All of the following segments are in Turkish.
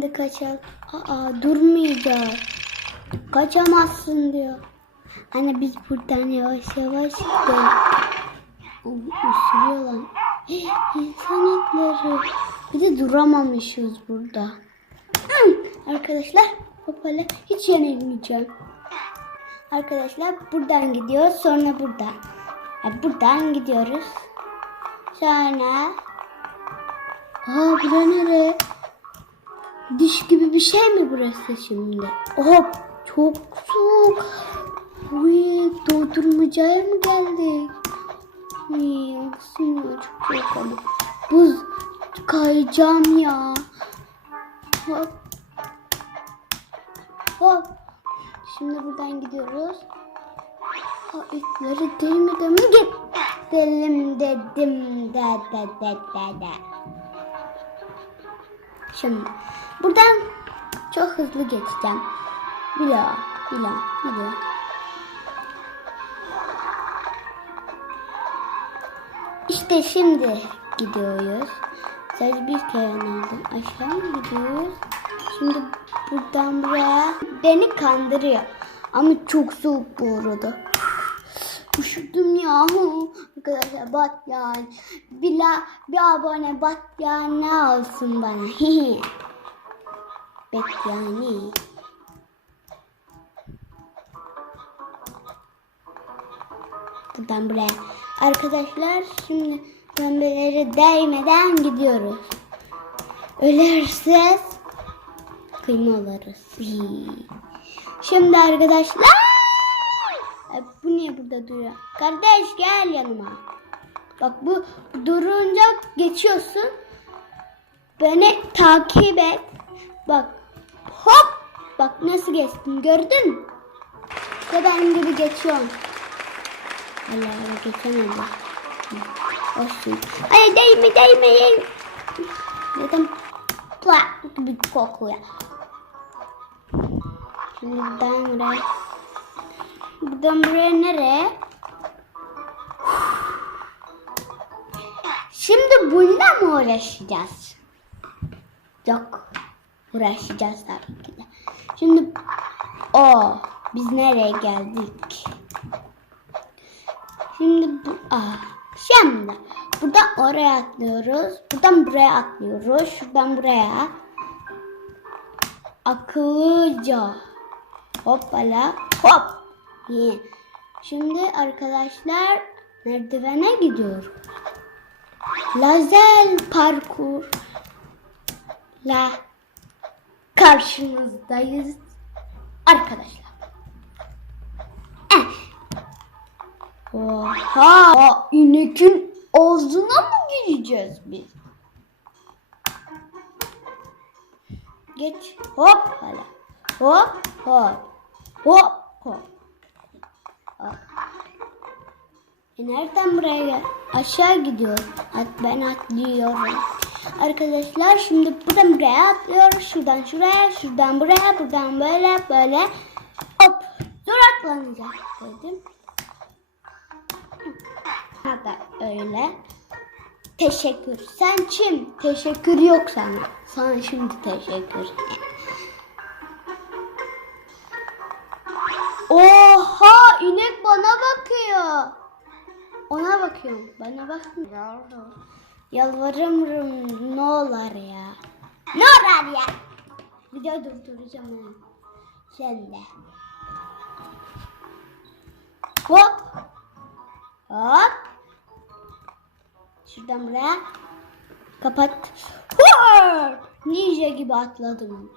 Şimdi kaçalım. Aa durmayacak. Kaçamazsın diyor. Anne biz buradan yavaş yavaş gidelim. Isırıyor lan. İnsan etleri. Bir de duramamışız burada. Hı, Arkadaşlar hoppala hiç yenilmeyeceğim. Arkadaşlar buradan gidiyoruz sonra buradan. Ha, buradan gidiyoruz. Sonra Aa bu da nere? Diş gibi bir şey mi burası şimdi? Hop çok soğuk. Uy dondurmacaya mı geldik? Uy ısınıyor çok soğuk ama. Buz kayacağım ya. Hop. Hop. Şimdi buradan gidiyoruz. Ha ipleri değmeden mi git? Delim dedim de de de de de. Şimdi buradan çok hızlı geçeceğim. Bila, bila, bila. İşte şimdi gidiyoruz. Sadece bir kere aldım. Aşağı mı gidiyoruz? Şimdi buradan buraya beni kandırıyor. Ama çok soğuk bu arada. Üşüdüm ya. Arkadaşlar bat yani. Bir, la, bir abone bat yani ne alsın bana. Bet yani. Buradan buraya. Arkadaşlar şimdi pembeleri değmeden gidiyoruz. Ölürsüz kıyma alırız. Şimdi arkadaşlar burada duruyor? Kardeş gel yanıma. Bak bu durunca geçiyorsun. Beni takip et. Bak hop. Bak nasıl geçtim gördün mü? Benim gibi geçiyorsun. Allah Allah geçemedim. Olsun. Ay değme değmeyin. Dedim plak gibi kokuyor. Şimdi buradan buraya. Buradan buraya nereye? Şimdi bununla mı uğraşacağız? Yok. Uğraşacağız tabii ki. Şimdi o biz nereye geldik? Şimdi bu ah, şimdi buradan oraya atlıyoruz. Buradan buraya atlıyoruz. Şuradan buraya. Akıllıca. Hoppala hop. İyi. Şimdi arkadaşlar merdivene gidiyoruz. Lazer parkur. La karşınızdayız arkadaşlar. Eh. Oha! İnekin ağzına mı gireceğiz biz? Geç. Hop hala. Hop hop. Hop hop. E nereden buraya gel? Aşağı gidiyor. At ben atlıyorum. Arkadaşlar şimdi buradan buraya atlıyoruz. Şuradan şuraya, şuradan buraya, buradan böyle böyle. Hop. Zor atlanacak dedim. Ha da öyle. Teşekkür. Sen kim? Teşekkür yok sana. Sana şimdi teşekkür. Bana bakıyor. Ona bakıyorum. Bana bakmıyor. Yalvarırım ne olur ya. Ne olur ya. Video durduracağım ha. Sen de. Hop. Hop. Şuradan buraya. Kapat. Hop. Ninja gibi atladım.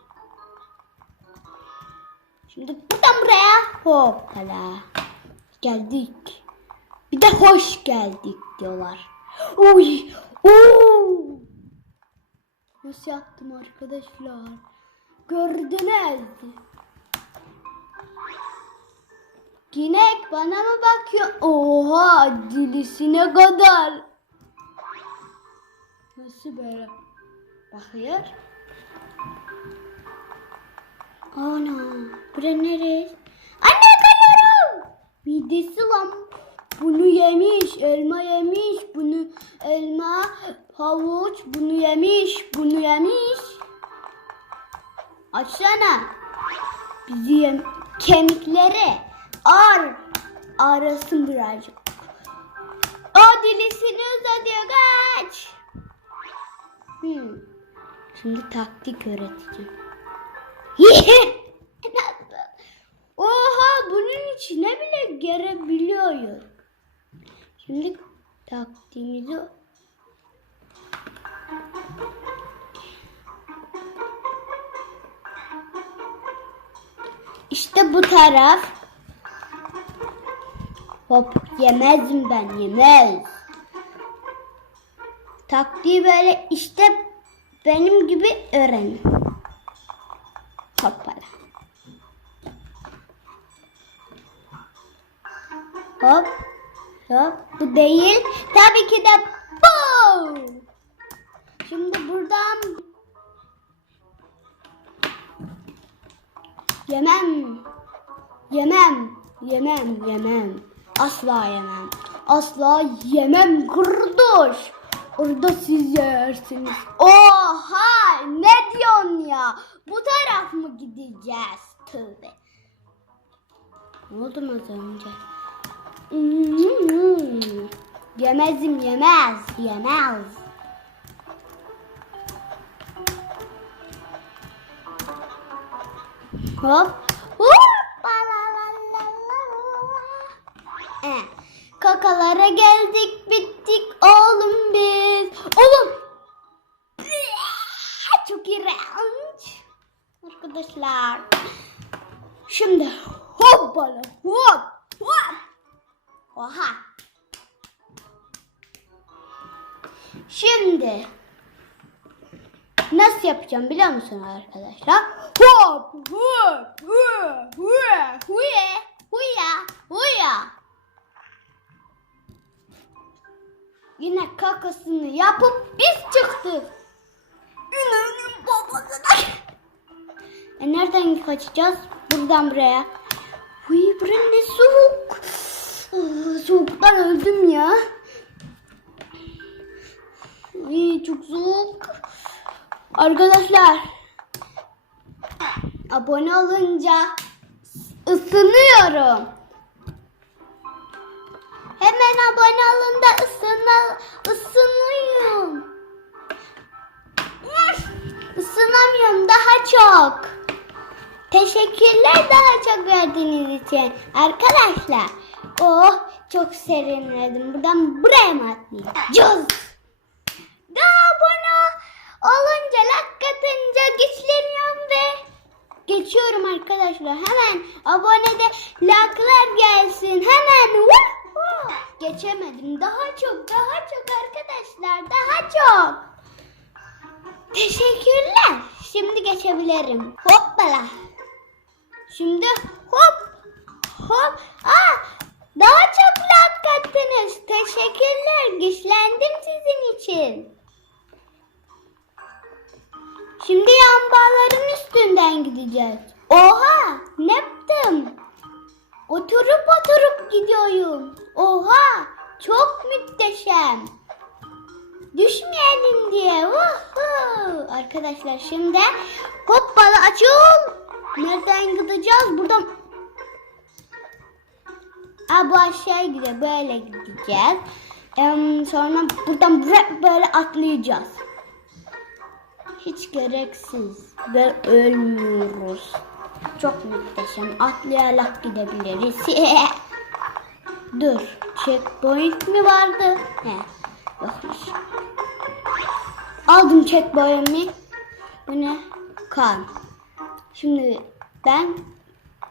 Şimdi buradan buraya. Hoppala. Geldik. Bir de hoş geldik diyorlar. Uy. Oo. Nasıl yaptım arkadaşlar? Gördünüz. Ginek bana mı bakıyor? Oha dilisine kadar. Nasıl böyle? Bakıyor. Ana, bura neresi? Anne. Midesi lan. Bunu yemiş, elma yemiş, bunu elma Havuç bunu yemiş, bunu yemiş. Açsana. Bizi yem kemikleri ar arasın birazcık. O dilisini uzatıyor kaç. Hmm. Şimdi taktik öğreteceğim. Nasıl? Oha bunun içine bile girebiliyor. Şimdi taktiğimizi İşte bu taraf. Hop yemezim ben yemez. Taktiği böyle işte benim gibi öğren. Hop. Hop. Bu değil. Tabii ki de bu. Şimdi buradan Yemem. Yemem. Yemem. Yemem. Asla yemem. Asla yemem kurduş. Orada siz yersiniz. Oha! Ne diyorsun ya? Bu taraf mı gideceğiz? Tövbe. Ne oldu az önce? Hmm. Yemezim yemez. Yemez. Hop. Eh, Kakalara geldik bittik oğlum biz. Oğlum. Çok iğrenç. Arkadaşlar. Şimdi hoppala hop hop. Oha. Şimdi Nasıl yapacağım biliyor musun arkadaşlar? Hop hop hop hop huya huya huya. Yine kakasını yapıp biz çıktık. İnanın babasına. E nereden kaçacağız? Buradan buraya. Huy bura ne soğuk. Soğuktan öldüm ya. Ay, çok soğuk. Arkadaşlar abone olunca ısınıyorum. Hemen abone olun da ısına, ısınıyorum. Isınamıyorum daha çok. Teşekkürler daha çok verdiğiniz için. Arkadaşlar oh çok serinledim. Buradan buraya mı atlayacağız? Daha abone olunca like atınca güçleniyorum ve geçiyorum arkadaşlar. Hemen abonede like'lar gelsin. Hemen Woohoo! geçemedim. Daha çok daha çok arkadaşlar daha çok. Teşekkürler. Şimdi geçebilirim. Hoppala. Şimdi hop hop. Aa, daha çok like attınız. Teşekkürler. Güçlendim sizin için. Şimdi yan bağların üstünden gideceğiz. Oha! Ne yaptım? Oturup oturup gidiyorum. Oha! Çok muhteşem. Düşmeyelim diye. Woohoo! Arkadaşlar şimdi hoppala açıl. Nereden gideceğiz? Buradan Aa, bu aşağıya gidiyor. Böyle gideceğiz. Em, sonra buradan böyle atlayacağız. Hiç gereksiz ve ölmüyoruz. Çok muhteşem. Atlayarak gidebiliriz. Dur. Checkpoint mi vardı? He. Yokmuş. Aldım checkpoint'imi. Bu ne? Kan. Şimdi ben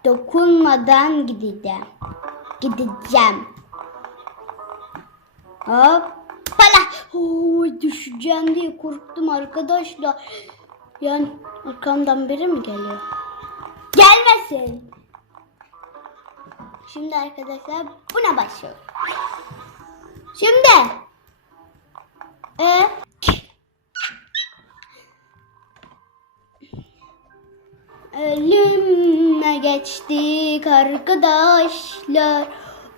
dokunmadan gideceğim. Gideceğim. Hop. Pala. Oy düşeceğim diye korktum arkadaşlar. Yani arkamdan biri mi geliyor? Gelmesin. Şimdi arkadaşlar buna başlıyor. Şimdi. Geçtik arkadaşlar.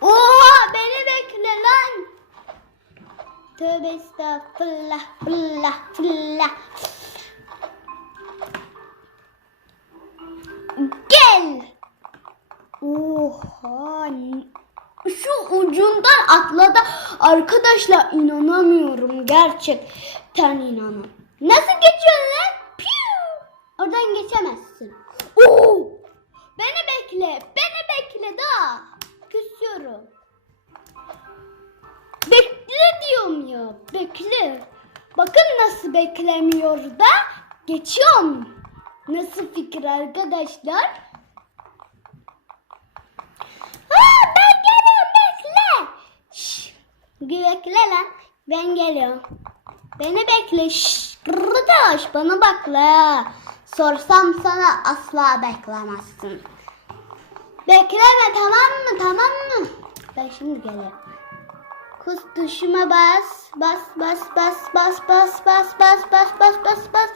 Oha beni bekle lan. Tövbe estağfurullah. Fırlah fırlah. Gel. Oha. Şu ucundan atladı. Arkadaşlar inanamıyorum. Gerçekten inanamıyorum. Nasıl geçiyorsun lan? Oradan geçemezsin. Oo. Bekle. Beni bekle daha. Küsüyorum. Bekle diyorum ya. Bekle. Bakın nasıl beklemiyor da geçiyorum. Nasıl fikir arkadaşlar? Aa, ben geliyorum bekle. Şş, bekle lan. Ben geliyorum. Beni bekle. Şş, bana bekle. Sorsam sana asla beklemezsin. Bekleme tamam mı tamam mı? Ben şimdi geliyorum. Kız tuşuma bas. Bas bas bas bas bas bas bas bas bas bas bas.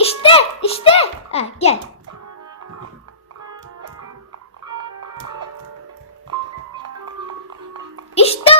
İşte işte. Ha, gel. İşte